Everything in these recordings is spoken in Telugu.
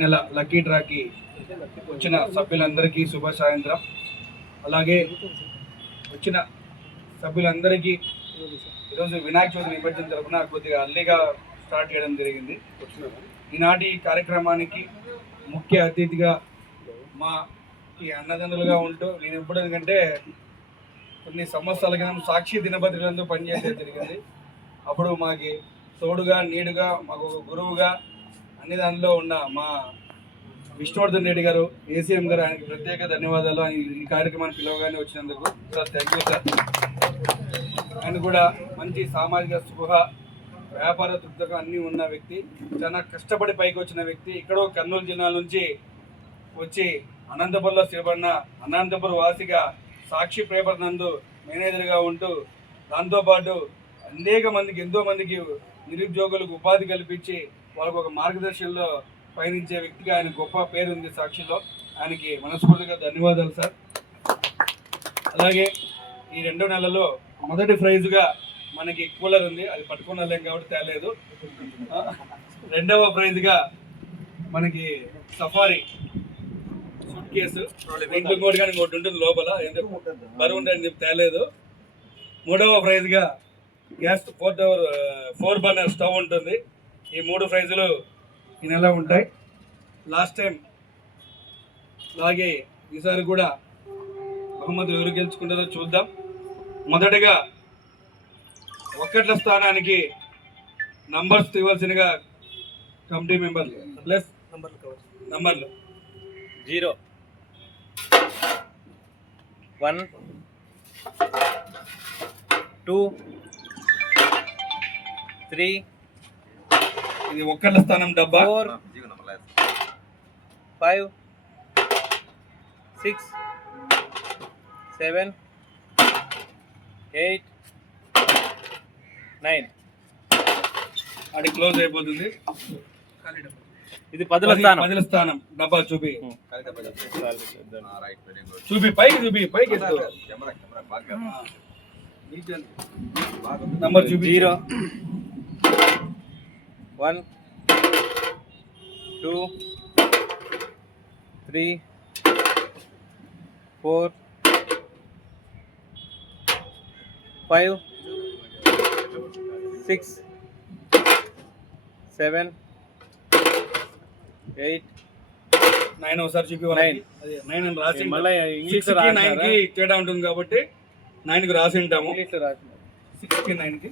నెల లక్కీ డ్రాకి వచ్చిన సభ్యులందరికీ శుభ సాయంత్రం. అలాగే వచ్చిన సభ్యులందరికీ ఈరోజు వినాయక చవితి నిమజ్జనం తరఫున కొద్దిగా అల్లీగా స్టార్ట్ చేయడం జరిగింది. ఈనాటి కార్యక్రమానికి ముఖ్య అతిథిగా మా ఈ అన్నదండ్రులుగా ఉంటూ నేను ఎప్పుడు ఎందుకంటే కొన్ని సంవత్సరాల క్రితం సాక్షి దినపత్రికలందు పనిచేయడం జరిగింది. అప్పుడు మాకి తోడుగా నీడుగా మాకు ఒక గురువుగా అన్ని దానిలో ఉన్న మా విష్ణువర్ధన్ రెడ్డి గారు ఏసీఎం గారు, ఆయనకి ప్రత్యేక ధన్యవాదాలు. ఆయన ఈ కార్యక్రమాన్ని పిలవగానే వచ్చినందుకు సార్ థ్యాంక్ యూ సార్. ఆయన కూడా మంచి సామాజిక స్పృహ, వ్యాపార దృక్పథం అన్నీ ఉన్న వ్యక్తి, చాలా కష్టపడి పైకి వచ్చిన వ్యక్తి. ఇక్కడో కర్నూలు జిల్లా నుంచి వచ్చి అనంతపురంలో స్థిరపడిన అనంతపురం వాసిగా సాక్షి పేపర్ నందు మేనేజర్గా ఉంటూ దాంతోపాటు అనేక మందికి ఎంతో మందికి నిరుద్యోగులకు ఉపాధి కల్పించి వాళ్ళకు ఒక మార్గదర్శనంలో పయనించే వ్యక్తిగా ఆయన గొప్ప పేరు ఉంది సాక్షిలో. ఆయనకి మనస్ఫూర్తిగా ధన్యవాదాలు సార్. అలాగే ఈ 2 నెలల్లో మొదటి ప్రైజ్గా మనకి కూలర్ ఉంది, అది పట్టుకుని వెళ్ళాం కాబట్టి తేలేదు. 2వ ప్రైజ్గా మనకి సఫారీ సూట్ కేసు, ఇంకోటి కానీ ఇంకోటి ఉంటుంది లోపల, బరువు ఉందని చెప్పి తేలేదు. 3వ ప్రైజ్గా గ్యాస్ 4 బర్నర్ స్టవ్ ఉంటుంది. ఈ 3 ప్రైజులు ఈ నెల ఉంటాయి. లాస్ట్ టైం అలాగే ఈసారి కూడా బహుమతులు ఎవరు గెలుచుకుంటారో చూద్దాం. మొదటగా 1 స్థానానికి నంబర్స్ ఇవ్వాల్సినగా కమిటీ మెంబర్లు ప్లస్ నంబర్లు 0 1 2 3 ఇది 1 స్థానం డబ్బా, 4 5 6 7 8 9 అది క్లోజ్ అయిపోతుంది. ఇది 10వ స్థానం. 10వ స్థానం డబ్బా చూపి పైకి చూపి పైకి నంబర్ చూపి 0 1 2 3 4 5 6 7 8 9 ఒకసారి చూపి 9 అని రాసి మళ్ళీ ఇంగ్లీష్ 9కి తేడా ఉంటుంది కాబట్టి 9కి రాసి ఉంటాము. 6కి 9కి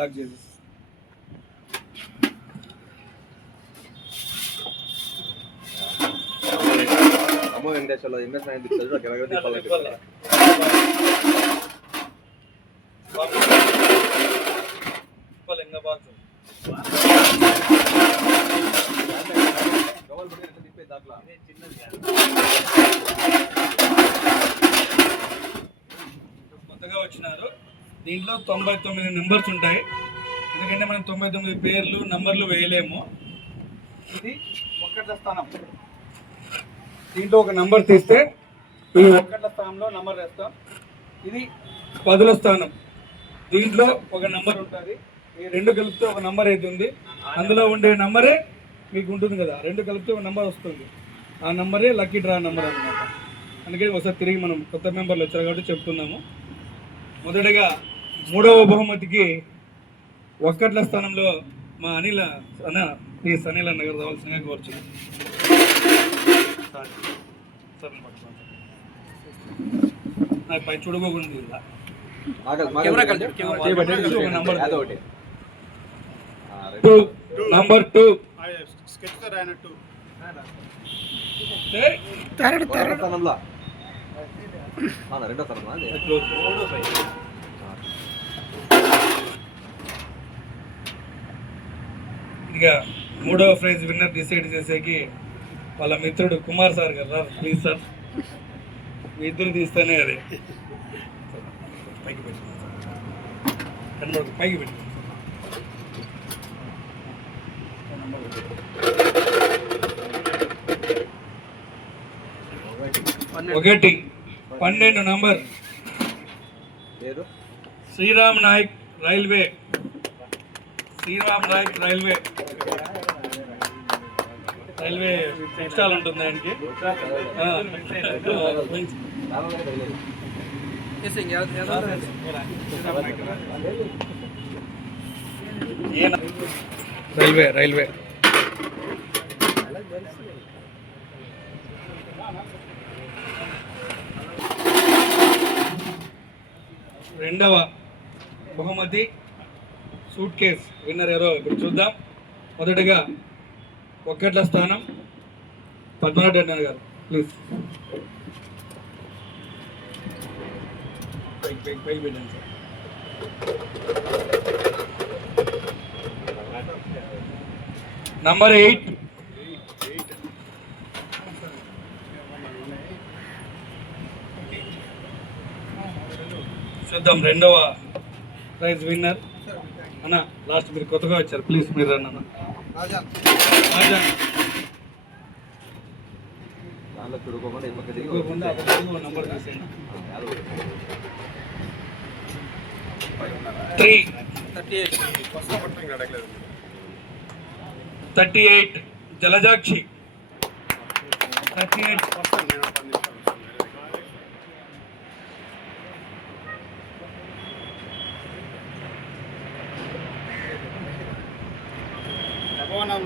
లాక్ చేసి అమ్మో వెంకటేశ్వర్లో ఎంఎస్ 9 దిక్కు కెరగ దీపాలు కొత్తగా వచ్చినారు. దీంట్లో 99 నెంబర్స్ ఉంటాయి. ఎందుకంటే మనం 99 పేర్లు నంబర్లు వేయలేము. ఇది 1 స్థానం. దీంట్లో ఒక నంబర్ తీస్తే ఈ 1 స్థానంలో నంబర్ వేస్తాం. ఇది 10వ స్థానం. దీంట్లో ఒక నంబర్ ఉంటుంది. ఈ 2 కలిపితే ఒక నంబర్ అవుతుంది. అందులో ఉండే నంబరే మీకు ఉంటుంది కదా, 2 కలిపితే ఒక నంబర్ వస్తుంది. ఆ నంబరే లక్కీ డ్రా నంబర్ అనమాట. అందుకే ఒకసారి తిరిగి మనం కొత్త మెంబర్లు వచ్చారు కాబట్టి చెప్తున్నాము. మొదటగా 3వ బహుమతికి 1 స్థానంలో మా అనిల్ అన్న ప్లీజ్ అనిల్ అన్న గారు రావాల్సిందిగా కోరుచున్నాం. నాకు పై చూడబోకుంది నంబర్ 2 ఇక 3వ ప్రైజ్ విన్నర్ డిసైడ్ చేసేకి వాళ్ళ మిత్రుడు కుమార్ సార్ గారు ప్లీజ్ సార్, మీ ఇద్దరు తీస్తేనే అదే పైకి పెట్టి పైకి పెట్టి 12 number Sriram Nayak railway. Sriram Nayak railway railway install ఉంటుంది ఆయనకి. రైల్వే రెండవ బహుమతి సూట్ కేస్ విన్నర్ ఎవరో ఇప్పుడు చూద్దాం. మొదటగా ఒక్కట్ల స్థానం పద్మనాభ అన్న గారు, ప్లీజ్ పైకి పెట్టండి సార్. నంబర్ 8 చూద్దాం. రెండవ ప్రైజ్ విన్నర్ అన్న, లాస్ట్ మీరు కొత్తగా వచ్చారు, ప్లీజ్ మీరు రండి అన్న. రాజా దాంట్లో చూడుకోకుండా ఈ పక్క దిగి ఇంకోకుండా అక్కడ నంబర్ తీసేయండి. 38 జలజాక్షి.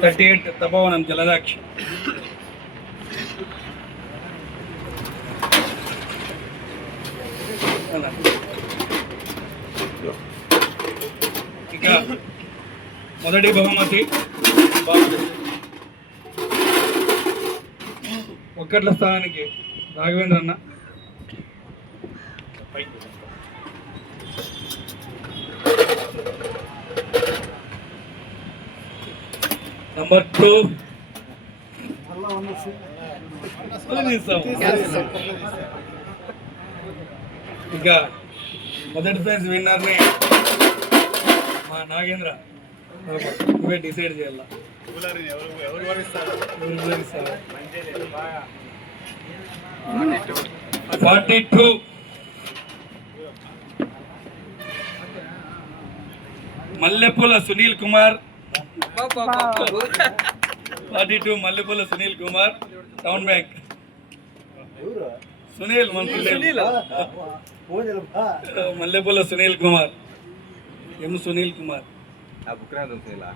38 తపోవనం జలజాక్షి. ఇంకా మొదటి బహుమతి ఒక్కట్ల స్థానానికి రాఘవేంద్ర అన్న. నంబర్ 2 ఇంకా మొదటి ప్రైజ్ విన్నర్ని మా నాగేంద్ర నువ్వే డిసైడ్ చేయాల. 42 మల్లెపూల సునీల్ కుమార్. 42 మల్లెపూల సునీల్ కుమార్, టౌన్ బ్యాంక్. సునీల్ మల్లెపూల సునీల్ కుమార్, ఎం సునీల్ కుమార్. ఆ బుక్ రాదు ఇలా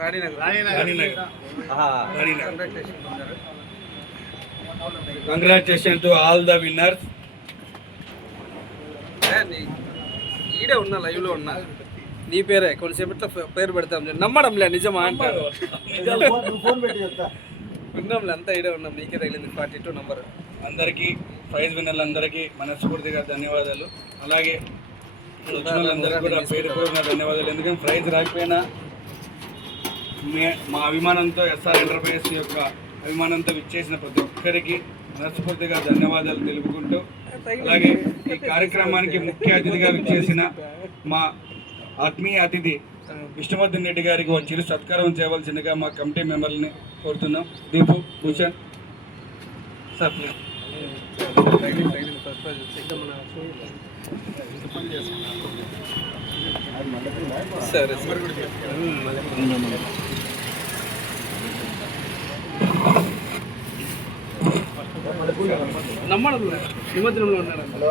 Raninagar. Congratulation to all the winners. ఈడే ఉన్నా, లైవ్ లో ఉన్నా. నీ పేరే కొంచెంసేపట్లో పేరు పెడతాం. నమ్మడంలే నిజమా అంటారు. విన్నాంలే, అంతా ఈడే ఉన్నాం. నీకే తగిలింది 42 నంబర్. అందరికీ ప్రైజ్ విన్నర్లందరికీ మనస్ఫూర్తిగా ధన్యవాదాలు. అలాగే వచ్చినందరికీ కూడా పేరుపూర్వక ధన్యవాదాలు. ఎందుకంటే ప్రైజ్ రాకపోయినా మా అభిమానంతో ఎస్ఆర్ ఎంటర్ప్రైజెస్ యొక్క అభిమానంతో విచ్చేసిన ప్రతి ఒక్కరికి మనస్ఫూర్తిగా ధన్యవాదాలు తెలుపుకుంటూ, అలాగే ఈ కార్యక్రమానికి ముఖ్య అతిథిగా విచ్చేసిన మా ఆత్మీయ అతిథి విష్ణువర్ధన్ రెడ్డి గారికి ఒక చిరు సత్కారం చేయవలసిందిగా మా కమిటీ మెంబర్లని కోరుతున్నాం. Deepu, Bhushan sir please. సరే నమ్మడం నిమజ్జనంలో ఉన్నాడు. హలో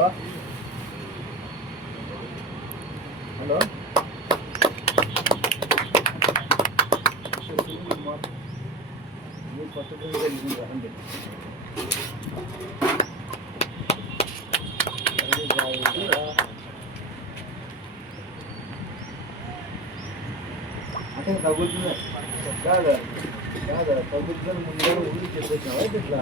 అంటే తగ్గుతుంది కాదు కాదు తగ్గుతుంది ముందు ఊరికి చెప్పేసావా ఇట్లా